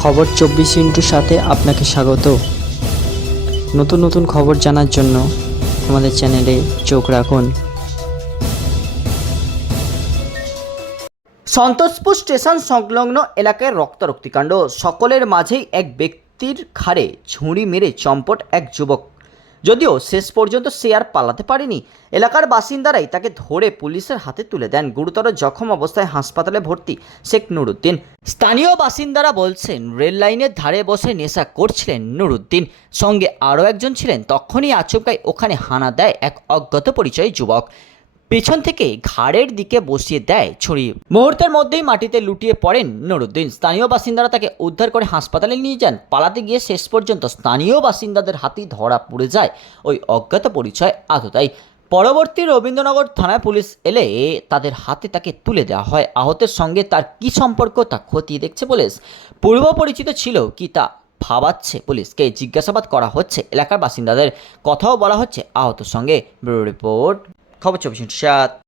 খবর চব্বিশ ইন্টুর সাথে আপনাকে স্বাগত। নতুন নতুন খবর জানার জন্য আমাদের চ্যানেলে চোখ রাখুন। সন্তোষপুর স্টেশন সংলগ্ন এলাকায় রক্তারক্তিকাণ্ড। সকলের মাঝেই এক ব্যক্তির ঘাড়ে ঝুঁড়ি মেরে চম্পট এক যুবক। যদিও শেষ পর্যন্ত সে আর পালাতে পারেনি। এলাকার বাসিন্দারাই তাকে ধরে পুলিশের হাতে তুলে দেন। গুরুতর জখম অবস্থায় হাসপাতালে ভর্তি শেখ নুরুদ্দিন। স্থানীয় বাসিন্দারা বলছেন, রেল লাইনের ধারে বসে নেশা করছিলেন নুরুদ্দিন। সঙ্গে আরও একজন ছিলেন। তখনই আচমকায় ওখানে হানা দেয় এক অজ্ঞাত পরিচয় যুবক। পেছন থেকে ঘাড়ের দিকে বসিয়ে দেয় ছড়ি মুহূর্তের মধ্যেই মাটিতে লুটিয়ে পড়েন নুরুদ্দিন। স্থানীয় বাসিন্দারা তাকে উদ্ধার করে হাসপাতালে নিয়ে যান। পালাতে গিয়ে শেষ পর্যন্ত স্থানীয় বাসিন্দাদের হাতেই ধরা পড়ে যায় ওই অজ্ঞাত পরিচয় আততাই পরবর্তী রবীন্দ্রনগর থানায় পুলিশ এলে তাদের হাতে তাকে তুলে দেওয়া হয়। আহতের সঙ্গে তার কি সম্পর্ক তা খতিয়ে দেখছে পুলিশ। পূর্ব পরিচিত ছিল কি তা ভাবাচ্ছে পুলিশকে। জিজ্ঞাসাবাদ করা হচ্ছে এলাকার বাসিন্দাদের। কথাও বলা হচ্ছে আহতের সঙ্গে। Bureau report. খবর চব্বিশ সাত